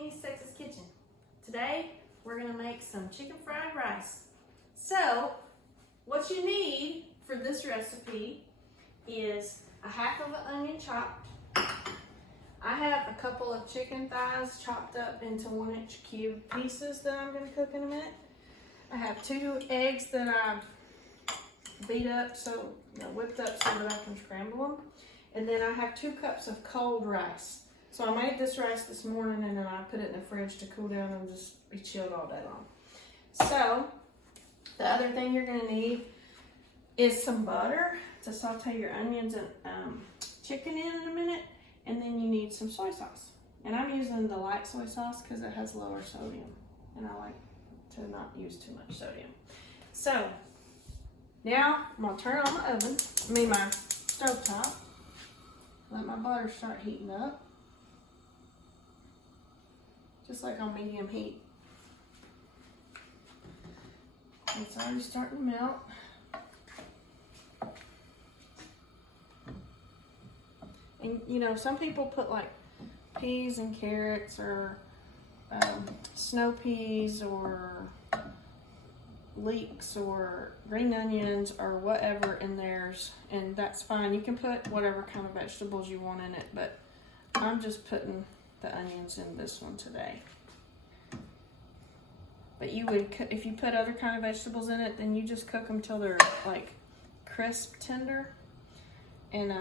Nini's Texas Kitchen. Today, we're gonna make some chicken fried rice. So, what you need for this recipe is a half of an onion chopped. I have a couple of chicken thighs chopped up into 1-inch cube pieces that I'm gonna cook in a minute. I have 2 eggs that I've beat up, whipped up so that I can scramble them. And then I have 2 cups of cold rice. So I made this rice this morning and then I put it in the fridge to cool down and just be chilled all day long. So the other thing you're gonna need is some butter to saute your onions and chicken in a minute. And then you need some soy sauce. And I'm using the light soy sauce because it has lower sodium. And I like to not use too much sodium. So now I'm gonna turn on my my stove top. Let my butter start heating up. Just like on medium heat. It's already starting to melt. And you know, some people put like peas and carrots or snow peas or leeks or green onions or whatever in theirs, and that's fine. You can put whatever kind of vegetables you want in it, but I'm just putting the onions in this one today. But you would, if you put other kind of vegetables in it, then you just cook them till they're like crisp tender, and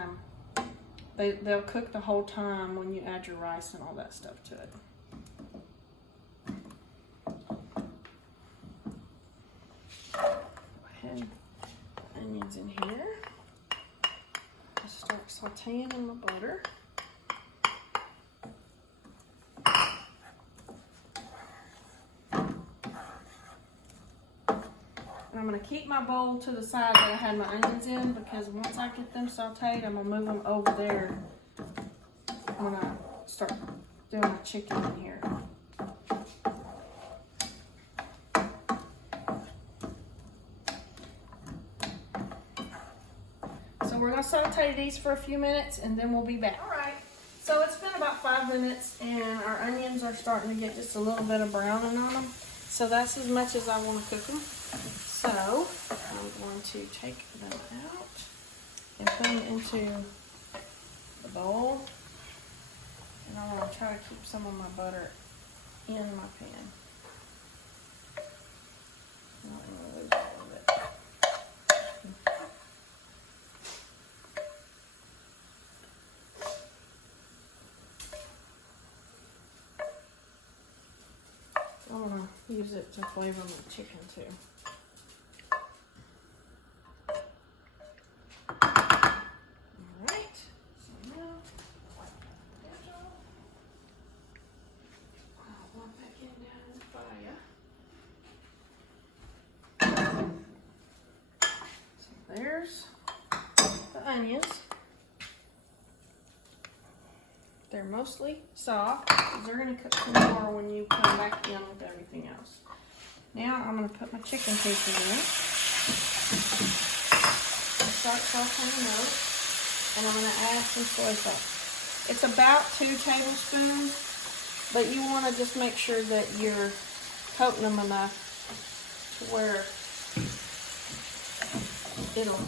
they'll cook the whole time when you add your rice and all that stuff to it. Go ahead, put onions in here. I'll start sauteing in the butter. I'm gonna keep my bowl to the side that I had my onions in, because once I get them sauteed, I'm gonna move them over there when I start doing my chicken in here. So we're gonna saute these for a few minutes and then we'll be back. All right, so it's been about 5 minutes and our onions are starting to get just a little bit of browning on them. So that's as much as I wanna cook them. So I'm going to take them out and put them into the bowl. And I'm going to try to keep some of my butter in my pan. I'm not going to lose all of it. I'm going to use it to flavor my chicken too. There's the onions. They're mostly soft. They're going to cook some more when you come back in with everything else. Now I'm going to put my chicken pieces in. I'll start sauteing those, and I'm going to add some soy sauce. It's about 2 tablespoons, but you want to just make sure that you're coating them enough to where it'll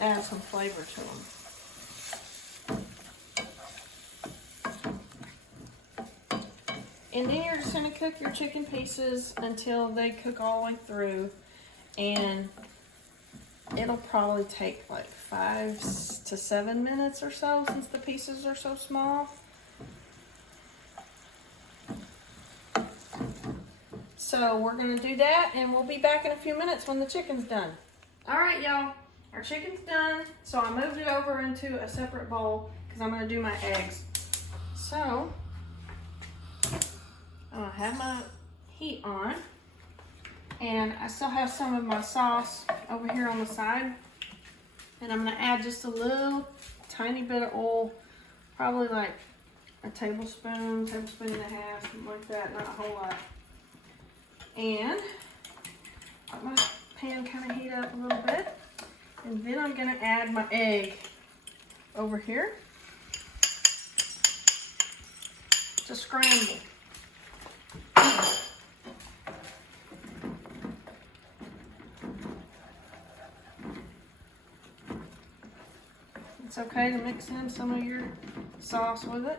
add some flavor to them. And then you're just going to cook your chicken pieces until they cook all the way through. And it'll probably take like 5 to 7 minutes or so, since the pieces are so small. So we're going to do that, and we'll be back in a few minutes when the chicken's done. All right, y'all. Our chicken's done, so I moved it over into a separate bowl because I'm going to do my eggs. So, I'm going to have my heat on, and I still have some of my sauce over here on the side. And I'm going to add just a little tiny bit of oil, probably like a tablespoon, tablespoon and a half, something like that, not a whole lot. And let my pan kind of heat up a little bit. And then I'm going to add my egg over here to scramble. It's okay to mix in some of your sauce with it.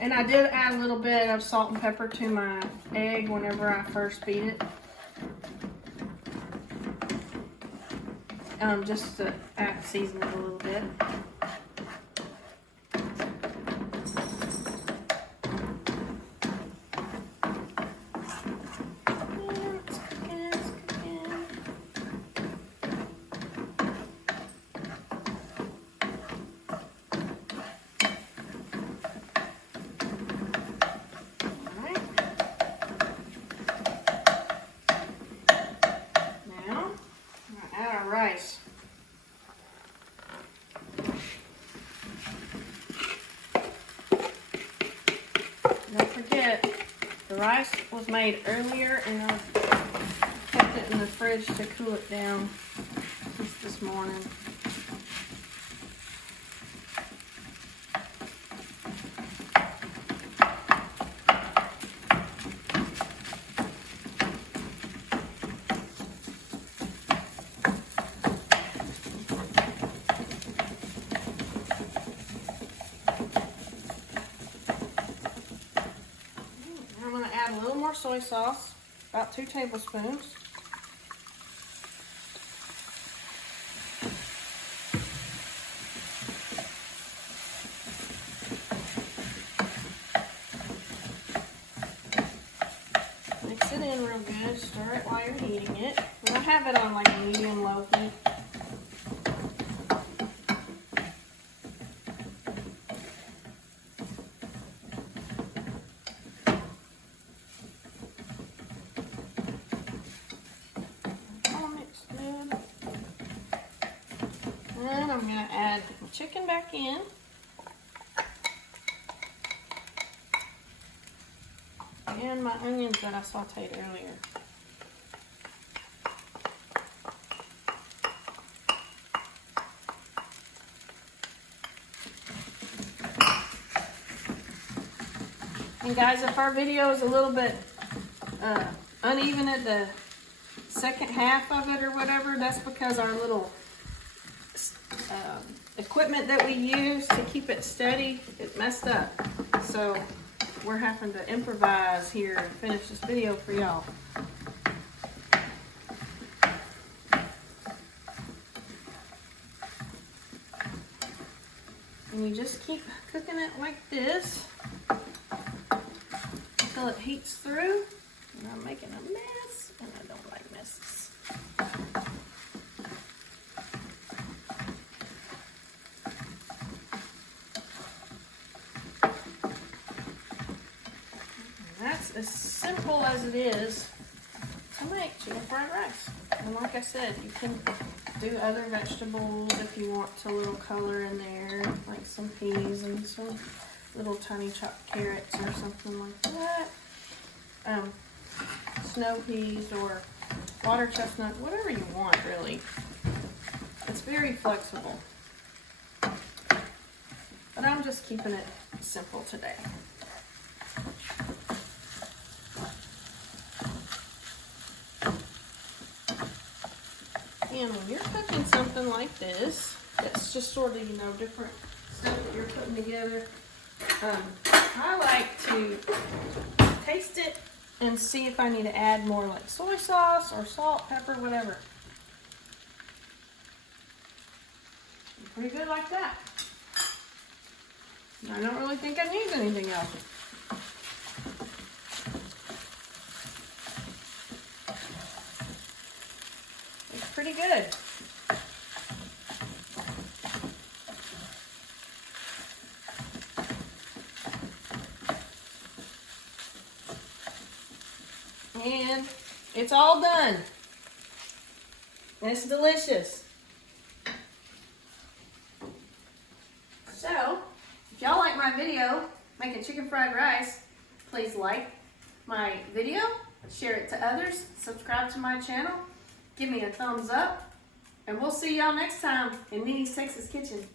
And I did add a little bit of salt and pepper to my egg whenever I first beat it. Just to season it a little bit. Rice. Don't forget, the rice was made earlier and I kept it in the fridge to cool it down just this morning. A little more soy sauce, about 2 tablespoons. Mix it in real good, stir it while you're heating it. And I have it on like medium-low heat. And I'm going to add the chicken back in. And my onions that I sauteed earlier. And guys, if our video is a little bit uneven at the second half of it or whatever, that's because our little equipment that we use to keep it steady, it messed up. So we're having to improvise here and finish this video for y'all. And you just keep cooking it like this until it heats through. And I'm making a mess, and I don't like messes. As simple as it is to make chicken fried rice. And like I said, you can do other vegetables if you want a little color in there, like some peas and some little tiny chopped carrots or something like that. Snow peas or water chestnut, whatever you want really. It's very flexible. But I'm just keeping it simple today. And when you're cooking something like this, it's just sort of, you know, different stuff that you're putting together. I like to taste it and see if I need to add more like soy sauce or salt, pepper, whatever. Pretty good like that. I don't really think I need anything else. Pretty good. And it's all done. It's delicious. So, if y'all like my video, making chicken fried rice, please like my video, share it to others, subscribe to my channel, give me a thumbs up, And we'll see y'all next time in Nini's Texas Kitchen.